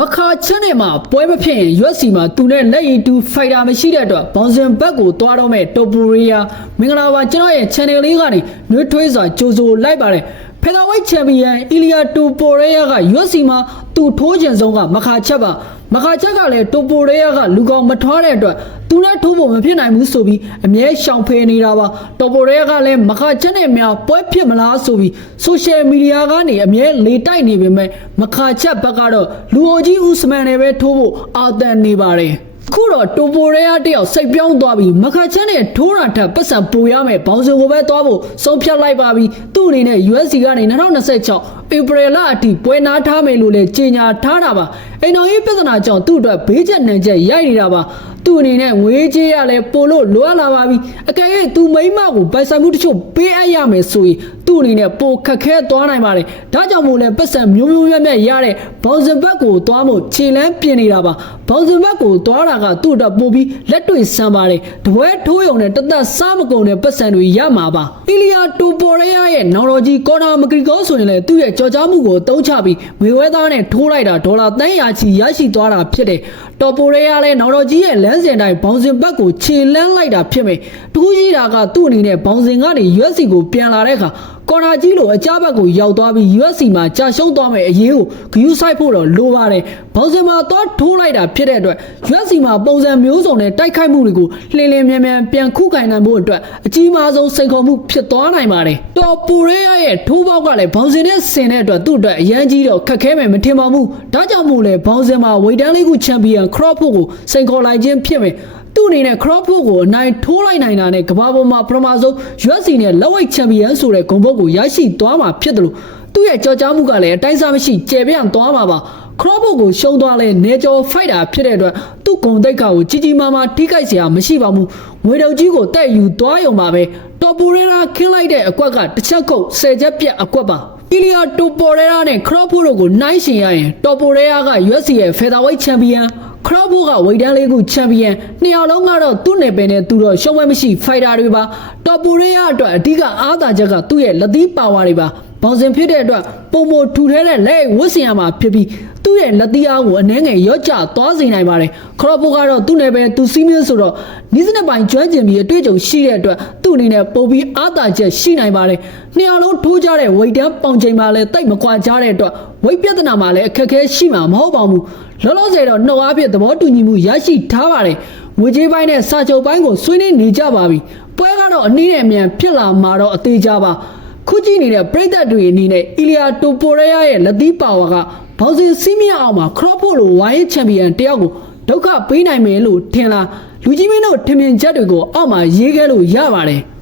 မခါချက်နဲ့မှာပွဲမဖြစ်ရင် UFC မှာသူနဲ့လက်ရည်တူဖိုက်တာမရှိတဲ့အတွက်ဘောင်စင်ဘက်ကိုတွားတော့မဲ့တိုပူရီယာမင်္ဂလာပါကျွန်တော်ရဲ့ channel လေးကနေနှွေးထွေးစွာကြိုဆိုလိုက်ပါတယ်ဖက်သာဝိတ်ချန်ပီယံအီလီယာတိုပိုရီယာက UFC မှာသူထိုးချင်ဆုံးကမခါချက်ပါမခါချက်ကလည်းတိုပိုရီယာကလူကောင်မထွားတဲ့အတွက်သူနဲ့ထိုးဖို့မဖြစ်နိုင်ဘူးဆိုပြီးအမြဲရှောင်ဖယ်နေတာပါတိုပိုရီယာကလည်းမခါချက်နဲ့များပွဲဖြစ်မလားဆိုပြီး social media ကနေအမြဲလေတိုက်နေပေမဲ့မခါချက်ဘက်ကတော့လူအိုကြီးဦးစမန်နဲ့ပဲထိုးဖို့အာတန်နေပါတယ်ခုတော့တိုပိုရီယာတယောက်စိတ်ပြောင်းသွားပြီးမခါချက်နဲ့ထိုးတာထက်ပတ်စံပိုရမယ်ဘောင်စင်ကိုပဲသွားဖို့ဆုံးဖြတ်လိုက်ပါပြီသူ့အနေနဲ့ UFC ကနေ2026ဧပြီလအထိပွဲနာထားမယ်လို့လည်းကြေညာထားတာပါအိမ်တော်ရေးပြဿနာကြောင့်သူ့အတွက်ဘေးချက်နှံချက်ရိုက်နေတာပါသူ့အနေနဲ့ငွေကြေးရလဲပို့လို့လိုအပ်လာပါပြီအကယ်၍သူမိမကိုပိုင်ဆိုင်မှုတချို့ပေးအပ်ရမယ်ဆိုရင်သူ့အနေနဲ့ပိုခက်ခဲသွားနိုင်ပါတယ်ဒါကြောင့်မို့လဲပတ်စံမျိုးမျိုးမြတ်ရတဲ့ဘောင်စင်ဘက်ကိုသွားဖို့ခြေလမ်းပြင်နေတာပါဘောင်စင်ဘက်ကိုသွားတာကသူ့အတွက်ပို့ပြီးလက်တွေ့ဆန်းပါတယ်တပွဲထိုးရုံနဲ့တသက်စားမကုန်တဲ့ပတ်စံတွေရမှာပါအီလီယာတိုပိုရီယာရဲ့နောင်တော်ကြီးကော်နာမဂရီကောဆိုရင်လည်းသူ့ရဲ့ကြော်ကြားမှုကိုသုံးချပြီးငွေဝဲသားနဲ့ထိုးလိုက်တာဒေါ်လာ300ချီရရှိသွားတာဖြစ်တယ်တိုပိုရီယာလည်းနောင်တော်ကြီးရဲ့လမ်းစဉ်တိုင်းဘောင်စင်ဘက်ကိုခြေလန်းလိုက်တာဖြစ်မယ်တခုကြီးတာကသူ့အနေနဲ့ဘောင်စင်ကနေ UFC ကိုပြန်လာတဲ့အခါကော်နာကြီးလိုအကြဘက်ကိုရောက်သွားပြီး UFC မှာကြာရှုံးသွားမယ်အရေးကိုဂယူးဆိုင်ဖို့တော့လိုပါတယ်ဘောင်စင်မှာတော့ထိုးလိုက်တာဖြစ်တဲ့အတွက် UFC မှာပုံစံမျိုးစုံနဲ့တိုက်ခိုက်မှုတွေကိုလှင်လင်းမြန်မြန်ပြန်ခုခံနိုင်ဖို့အတွက်အကြီးမားဆုံးစိန်ခေါ်မှုဖြစ်သွားနိုင်ပါတယ်တော်ပူရဲရဲ့ထိုးပေါက်ကလည်းဘောင်စင်နဲ့ဆင်တဲ့အတွက်သူ့အတွက်အရန်ကြီးတော့ခက်ခဲမယ်မထင်ပါဘူးဒါကြောင့်မို့လဲဘောင်စင်မှာဝေတန်းလေးခုချန်ပီယံခရော့ဖို့ကိုစိန်ခေါ်လိုက်ခြင်းဖြစ်မယ်သူ့အနေနဲ့ Crawford ကိုအနိုင်ထိုးလိုက်နိုင်တာနဲ့ကမ္ဘာပေါ်မှာပထမဆုံး UFC နဲ့လက်ဝိတ်ချန်ပီယံဆိုတဲ့ဂုဏ်ပုဒ်ကိုရရှိသွားမှာဖြစ်တယ်လို့သူ့ရဲ့ကြော်ကြားမှုကလည်းအတိုင်းစားမရှိကျေပြန့်သွားမှာပါ Crawford ကိုရှုံးသွားလဲနေကျော်ဖိုက်တာဖြစ်တဲ့အတွက်သူ့ဂုဏ်သိက္ခာကိုကြီးကြီးမားမားထိခိုက်စရာမရှိပါဘူးငွေတုပ်ကြီးကိုတက်ယူသွားရုံပါပဲတော်ပူရဲရာခင်းလိုက်တဲ့အကွက်ကတစ်ချက်ခုတ်10ချက်ပြက်အကွက်ပါအီလီယာတိုပိုရဲရာနဲ့ Crawford တို့ကိုနှိုင်းယှဉ်ရရင်တော်ပူရဲရာက UFC ရဲ့ Featherweight Championခရော့ဖို့ကဝိတ်တန်းလေးခုချန်ပီယံနှစ်ယောက်လုံးကတော့သူ့နယ်ပယ်နဲ့သူတော့ရှုံးမဲ့မရှိဖိုက်တာတွေပါတော်ပူရဲရအတွက်အဓိကအားသာချက်ကသူ့ရဲ့လက်သီးပါဝါတွေပါဘောင်စင်ဖြစ်တဲ့အတွက်ပုံမထူထဲတဲ့လက်ဝတ်ဆင်ရမှာဖြစ်ပြီးသူ့ရဲ့လက်သီးအားကိုအနှဲငယ်ရော့ကျသွားစေနိုင်ပါတယ်ခရော့ဖို့ကတော့သူ့နယ်ပယ်သူစီးမင်းဆိုတော့နီးစနစ်ပိုင်းကျွမ်းကျင်ပြီးအတွေ့အကြုံရှိတဲ့အတွက်သူ့အနေနဲ့ပုံပြီးအားသာချက်ရှိနိုင်ပါတယ်နှစ်ယောက်လုံးထိုးကြတဲ့ဝိတ်တန်းပေါင်ချိန်မှာလည်းတိတ်မကွာကြတဲ့အတွက်ဝိတ်ပြဿနာမှာလည်းအခက်အခဲရှိမှာမဟုတ်ပါဘူးလောလောဆယ်တော့နှုတ်အားဖြင့်သဘောတူညီမှုရရှိထားပါတယ်ငွေကြေးပိုင်းနဲ့စာချုပ်ပိုင်းကိုဆွေးနွေးနေကြပါပြီပွဲကတော့အနည်းနဲ့အမြန်ဖြစ်လာမှာတော့အသေးကြပါခုကြည့်နေတဲ့ပရိသတ်တွေအနေနဲ့အီလီယာတိုပိုရီယာရဲ့လက်သီးပါဝါကဘောင်စင်စီးမြအောင်မှာခရော့ဖို့လိုဝိုင်းချန်ပီယံတယောက်ကိုဒုက္ခပေးနိုင်မယ်လို့ထင်လားလူကြီးမင်းတို့ထင်မြင်ချက်တွေကိုအောက်မှာရေးခဲ့လို့ရပါတယ်